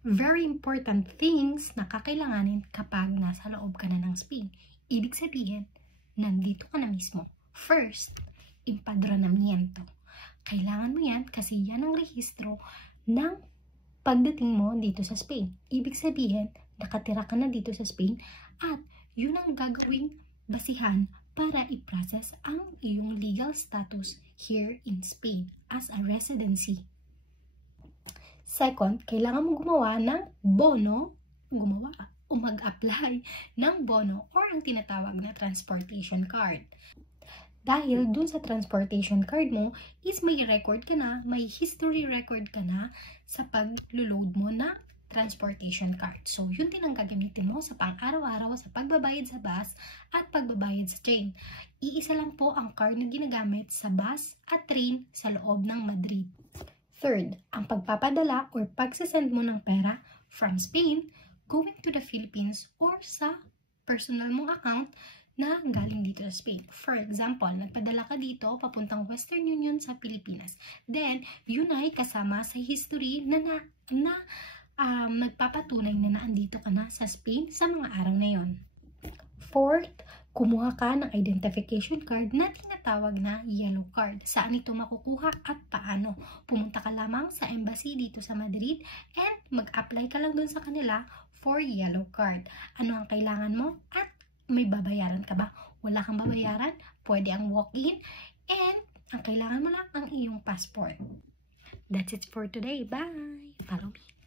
very important things na kakailanganin kapag nasa loob ka na ng Spain. Ibig sabihin, nandito ka na mismo. First, empadronamiento. Kailangan mo yan kasi yan ang rehistro ng pagdating mo dito sa Spain. Ibig sabihin, nakatira ka na dito sa Spain at yun ang gagawing basihan para i-process ang iyong legal status here in Spain as a residency. Second, kailangan mo gumawa ng bono, o mag-apply ng bono or ang tinatawag na transportation card. Dahil dun sa transportation card mo is may record ka na, may history record ka na sa pag-load mo na transportation card. So, yun din ang gagamitin mo sa pang-araw-araw sa pagbabayad sa bus at pagbabayad sa train. Iisa lang po ang card na ginagamit sa bus at train sa loob ng Madrid. Third, ang pagpapadala or pagsasend mo ng pera from Spain going to the Philippines or sa personal mong account na galing dito sa Spain. For example, nagpadala ka dito papuntang Western Union sa Pilipinas. Then, yun ay kasama sa history na nagpapatunay na naandito ka na sa Spain sa mga araw na yon. Fourth, kumuha ka ng identification card na tinatawag na yellow card. Saan ito makukuha at paano? Pumunta ka lamang sa embassy dito sa Madrid and mag-apply ka lang dun sa kanila for yellow card. Ano ang kailangan mo at may babayaran ka ba? Wala kang babayaran, pwede ang walk-in, and ang kailangan mo lang ang iyong passport. That's it for today. Bye! Follow me.